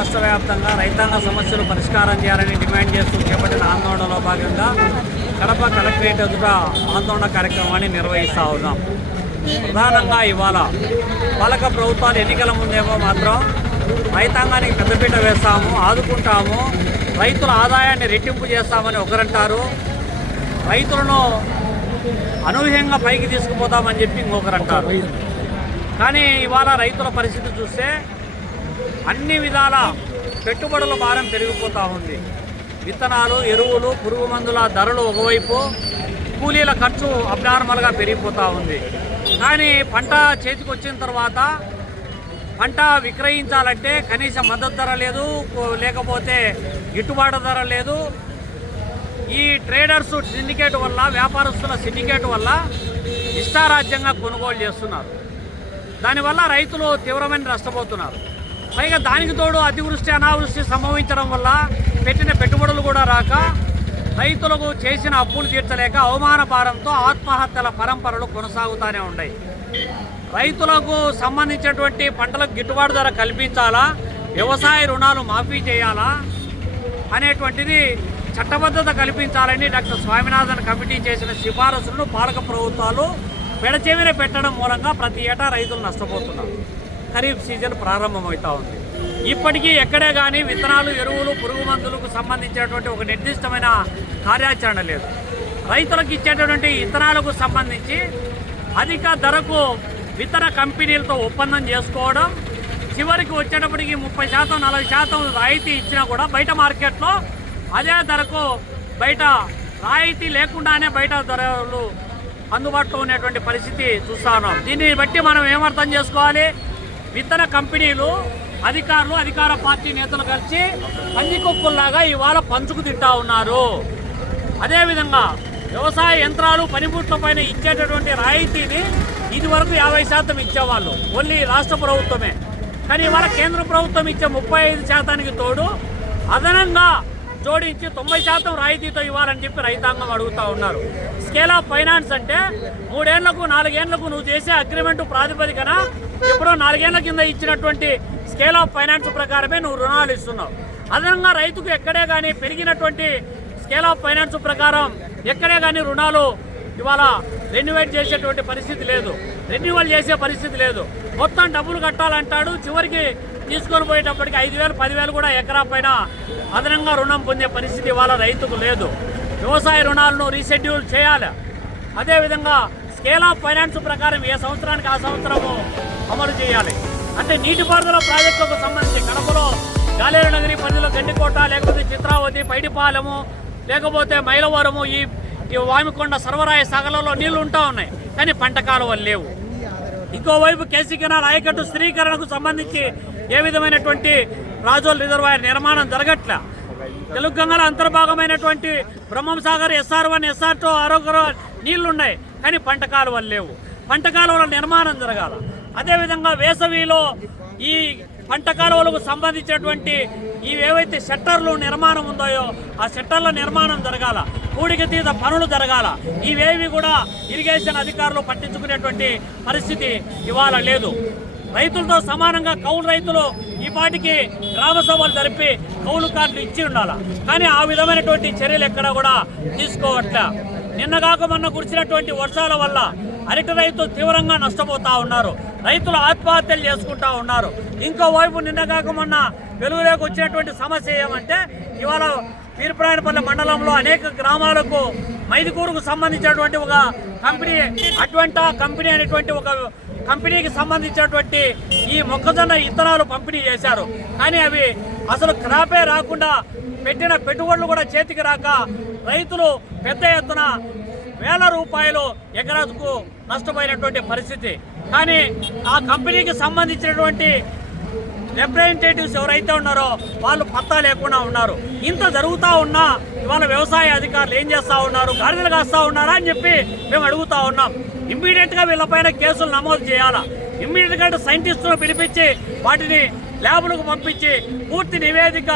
రాష్ట్ర వ్యాప్తంగా రైతాంగ సమస్యలు పరిష్కారం చేయాలని డిమాండ్ చేస్తూ చేపట్టిన ఆందోళనలో భాగంగా కడప కలెక్టరేట్ ఎదుట ఆందోళన కార్యక్రమాన్ని నిర్వహిస్తూ ఉన్నాం. ప్రధానంగా ఇవాళ పాలక ప్రభుత్వాలు ఎన్నికల ముందేమో మాత్రం రైతాంగానికి పెద్దపీట వేస్తాము, ఆదుకుంటాము, రైతుల ఆదాయాన్ని రెట్టింపు చేస్తామని ఒకరంటారు, రైతులను అనూహ్యంగా పైకి తీసుకుపోతామని చెప్పి ఇంకొకరంటారు. కానీ ఇవాళ రైతుల పరిస్థితి చూస్తే అన్ని విధాల పెట్టుబడుల భారం పెరిగిపోతూ ఉంది. విత్తనాలు, ఎరువులు, పురుగు మందుల ధరలు ఒకవైపు, కూలీల ఖర్చు అబ్నార్మల్గా పెరిగిపోతూ ఉంది. కానీ పంట చేతికి వచ్చిన తర్వాత పంట విక్రయించాలంటే కనీస మద్దతు ధర లేదు, లేకపోతే గిట్టుబాటు ధర లేదు. ఈ ట్రేడర్స్ సిండికేట్ వల్ల, వ్యాపారస్తుల సిండికేట్ వల్ల ఇష్టారాజ్యంగా కొనుగోలు చేస్తున్నారు. దానివల్ల రైతులు తీవ్రమైన నష్టపోతున్నారు. పైగా దానికి తోడు అతివృష్టి, అనావృష్టి సంభవించడం వల్ల పెట్టిన పెట్టుబడులు కూడా రాక రైతులకు చేసిన అప్పులు తీర్చలేక అవమాన భారంతో ఆత్మహత్యల పరంపరలు కొనసాగుతూనే ఉన్నాయి. రైతులకు సంబంధించినటువంటి పంటలకు గిట్టుబాటు ధర కల్పించాలా, వ్యవసాయ రుణాలు మాఫీ చేయాలా అనేటువంటిది చట్టబద్ధత కల్పించాలని డాక్టర్ స్వామినాథన్ కమిటీ చేసిన సిఫారసులను పాలక ప్రభుత్వాలు పెడచెవిన పెట్టడం మూలంగా ప్రతి ఏటా రైతులు నష్టపోతున్నారు. ఖరీఫ్ సీజన్ ప్రారంభమవుతూ ఉంది. ఇప్పటికీ ఎక్కడే కానీ విత్తనాలు, ఎరువులు, పురుగు మందులకు సంబంధించినటువంటి ఒక నిర్దిష్టమైన కార్యాచరణ లేదు. రైతులకు ఇచ్చేటటువంటి విత్తనాలకు సంబంధించి అధిక ధరకు విత్తన కంపెనీలతో ఒప్పందం చేసుకోవడం, చివరికి వచ్చేటప్పటికి 30%, 40% రాయితీ ఇచ్చినా కూడా బయట మార్కెట్లో అదే ధరకు బయట రాయితీ లేకుండానే బయట ధరలు అందుబాటులో ఉన్నటువంటి పరిస్థితి చూస్తూ ఉన్నాం. దీన్ని బట్టి మనం ఏమర్థం చేసుకోవాలి? విత్తన కంపెనీలు, అధికారులు, అధికార పార్టీ నేతలు కలిసి పందికొక్కుల్లాగా ఇవాళ పంచుకు తింటా ఉన్నారు. అదేవిధంగా వ్యవసాయ యంత్రాలు, పనిముట్ల పైన ఇచ్చేటటువంటి రాయితీని ఇదివరకు 50% ఇచ్చేవాళ్ళు, ఓన్లీ రాష్ట్ర ప్రభుత్వమే. కానీ ఇవాళ కేంద్ర ప్రభుత్వం ఇచ్చే 35%కి తోడు అదనంగా జోడించి 90% రాయితీతో ఇవ్వాలని చెప్పి రైతాంగం అడుగుతూ ఉన్నారు. స్కేల్ ఆఫ్ ఫైనాన్స్ అంటే 3 ఏళ్లకు 4 ఏళ్లకు నువ్వు చేసే అగ్రిమెంటు ప్రాతిపదికన ఎప్పుడో 4 ఏళ్ల కింద ఇచ్చినటువంటి స్కేల్ ఆఫ్ ఫైనాన్స్ ప్రకారమే నువ్వు రుణాలు ఇస్తున్నావు. అదనంగా రైతుకు ఎక్కడే కానీ పెరిగినటువంటి స్కేల్ ఆఫ్ ఫైనాన్స్ ప్రకారం ఎక్కడే కానీ రుణాలు ఇవాళ రెన్యువేట్ చేసేటువంటి పరిస్థితి లేదు, రెన్యువల్ చేసే పరిస్థితి లేదు. మొత్తం డబ్బులు కట్టాలంటాడు, చివరికి తీసుకొని పోయేటప్పటికి 5,000, 10,000 కూడా ఎకరా పైన అదనంగా రుణం పొందే పరిస్థితి ఇవాళ రైతుకు లేదు. వ్యవసాయ రుణాలను రీషెడ్యూల్ చేయాలి. అదేవిధంగా స్కేల్ ఆఫ్ ఫైనాన్స్ ప్రకారం ఏ సంవత్సరానికి ఆ సంవత్సరము అమలు చేయాలి. అంటే నీటిపారుదల ప్రాజెక్టులకు సంబంధించి కడపలో గాలేరు నగరి పరిధిలో గండికోట, లేకపోతే చిత్రావతి, పైడిపాలెము, లేకపోతే మైలవరము, ఈ వామికొండ, సర్వరాయ సాగర్లలో నీళ్లు ఉంటా ఉన్నాయి, కానీ పంట కాలువలు లేవు. ఇంకోవైపు కేసీ కెనాల్ ఆయకట్టు స్థిరీకరణకు సంబంధించి ఏ విధమైనటువంటి రాజోల్ రిజర్వాయర్ నిర్మాణం జరగట్ల. తెలంగాణలో అంతర్భాగమైనటువంటి బ్రహ్మంసాగర్, SR1, SR2, ఆరోగ్య నీళ్లున్నాయి, కానీ పంట కాలువలు లేవు. పంట కాలువల నిర్మాణం జరగాల. అదేవిధంగా వేసవిలో ఈ పంట కాలువలకు సంబంధించినటువంటి ఏవైతే షట్టర్లు నిర్మాణం ఉందాయో ఆ షట్టర్ల నిర్మాణం జరగాల, పూడికతీత పనులు జరగాల. ఇవేవి కూడా ఇరిగేషన్ అధికారులు పట్టించుకునేటువంటి పరిస్థితి ఇవాళ లేదు. రైతులతో సమానంగా కౌలు రైతులు ఈ పాటికి గ్రామ సభలు జరిపి కౌలు కార్డులు ఇచ్చి ఉండాలి, కానీ ఆ విధమైనటువంటి చర్యలు ఎక్కడా కూడా తీసుకోవట్లే. నిన్నగాక మొన్న కురిసినటువంటి వర్షాల వల్ల అరటి రైతులు తీవ్రంగా నష్టపోతూ ఉన్నారు, రైతులు ఆత్మహత్యలు చేసుకుంటూ ఉన్నారు. ఇంకోవైపు నిన్నగాక మొన్న వెలుగులోకి వచ్చినటువంటి సమస్య ఏమంటే ఇవాళ వీరప్రాయనపల్లి మండలంలో అనేక గ్రామాలకు మైదుకూరుకు సంబంధించినటువంటి ఒక కంపెనీ, అడ్వంటా కంపెనీ అనేటువంటి ఒక కంపెనీకి సంబంధించినటువంటి ఈ మొక్కజొన్న ఇత్తనాలు పంపిణీ చేశారు. కానీ అవి అసలు క్రాపే రాకుండా పెట్టిన పెట్టుబడులు కూడా చేతికి రాక రైతులు పెద్ద ఎత్తున వేల రూపాయలు ఎకరాకు నష్టపోయినటువంటి పరిస్థితి. కానీ ఆ కంపెనీకి సంబంధించినటువంటి రిప్రజెంటేటివ్స్ ఎవరైతే ఉన్నారో వాళ్ళు పత్తా లేకుండా ఉన్నారు. ఇంత జరుగుతూ ఉన్నా ఇవాళ వ్యవసాయ అధికారులు ఏం చేస్తూ ఉన్నారు? గాడిదలు కాస్తూ ఉన్నారా అని చెప్పి మేము అడుగుతూ ఉన్నాం. ఇమ్మీడియట్గా వీళ్ళపైన కేసులు నమోదు చేయాలా. ఇమ్మీడియట్గా సైంటిస్టులను పిలిపించి వాటిని ల్యాబులకు పంపించి పూర్తి నివేదిక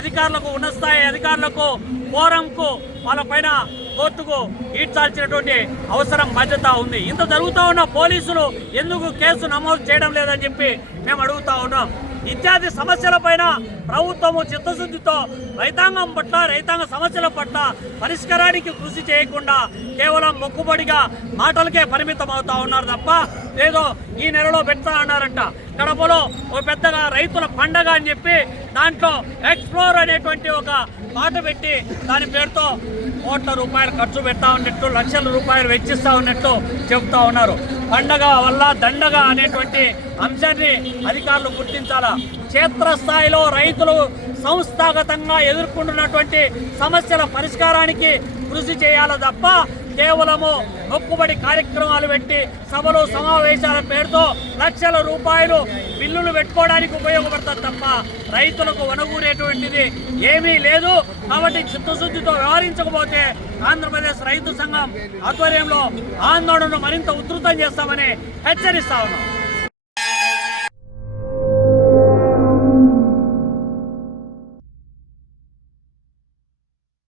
అధికారులకు, ఉన్నత స్థాయి అధికారులకు, ఫోరంకు, వాళ్ళపైన కోర్టుకు ఈడ్చాల్సినటువంటి అవసరం, బాధ్యత ఉంది. ఇంత జరుగుతూ ఉన్న పోలీసులు ఎందుకు కేసు నమోదు చేయడం లేదని చెప్పి మేము అడుగుతూ ఉన్నాం. ఇత్యాది సమస్యలపైన ప్రభుత్వము చిత్తశుద్ధితో రైతాంగం పట్ల రైతాంగ సమస్యల పట్ల పరిష్కారానికి కృషి చేయకుండా కేవలం మొక్కుబడిగా మాటలకే పరిమితం అవుతా ఉన్నారు తప్ప ఏదో ఈ నెలలో పెడతా అన్నారంట కడపలో ఒక పెద్దగా రైతుల పండగ అని చెప్పి దాంట్లో ఎక్స్ప్లోర్ అనేటువంటి ఒక పాట పెట్టి దాని పేరుతో కోట్ల రూపాయలు ఖర్చు పెడతా ఉన్నట్టు లక్షల రూపాయలు వెచ్చిస్తూ ఉన్నట్టు చెబుతా ఉన్నారు. పండగ వల్ల దండగ అనేటువంటి అంశాన్ని అధికారులు గుర్తించాలా. క్షేత్రస్థాయిలో రైతులు సంస్థాగతంగా ఎదుర్కొంటున్నటువంటి సమస్యల పరిష్కారానికి కృషి చేయాలి తప్ప కేవలము మొక్కుబడి కార్యక్రమాలు పెట్టి సభలు సమావేశాల పేరుతో లక్షల రూపాయలు బిల్లులు పెట్టుకోవడానికి ఉపయోగపడుతుంది తప్ప రైతులకు వనగూరేటువంటిది ఏమీ లేదు. కాబట్టి చిత్తశుద్ధితో వ్యవహరించకపోతే ఆంధ్రప్రదేశ్ రైతు సంఘం ఆధ్వర్యంలో ఆందోళనను మరింత ఉధృతం చేస్తామని హెచ్చరిస్తా ఉన్నాం.